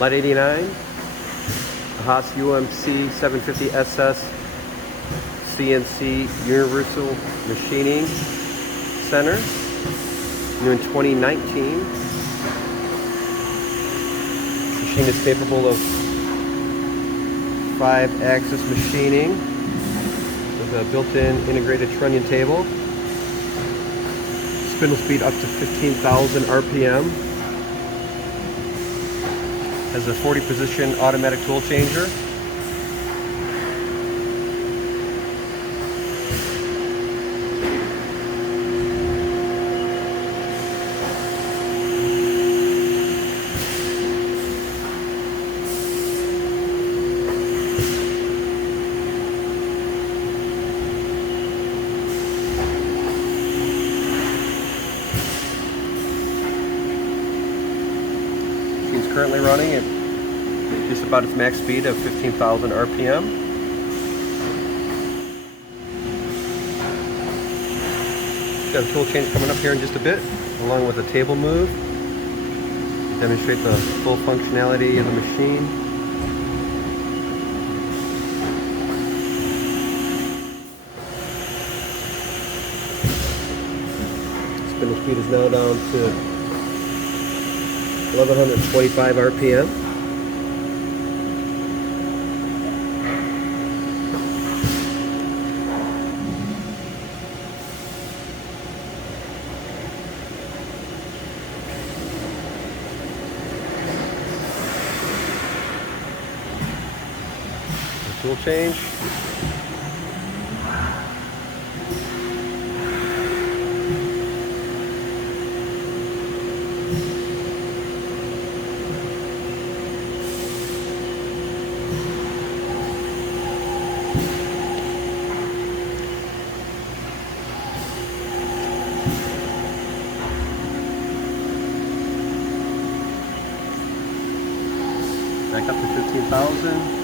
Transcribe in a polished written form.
Lot 89, Haas UMC-750SS CNC Universal Machining Center, new in 2019. Machine is capable of 5-axis machining with a built-in integrated Trunnion table. Spindle speed up to 15,000 RPM. Has a 40 position automatic tool changer. Machine's currently running at just about its max speed of 15,000 RPM. Got a tool change coming up here in just a bit, along with a table move. Demonstrate the full functionality of the machine. Spindle speed is now down to 1125 RPM. Tool change. Back up to 15,000.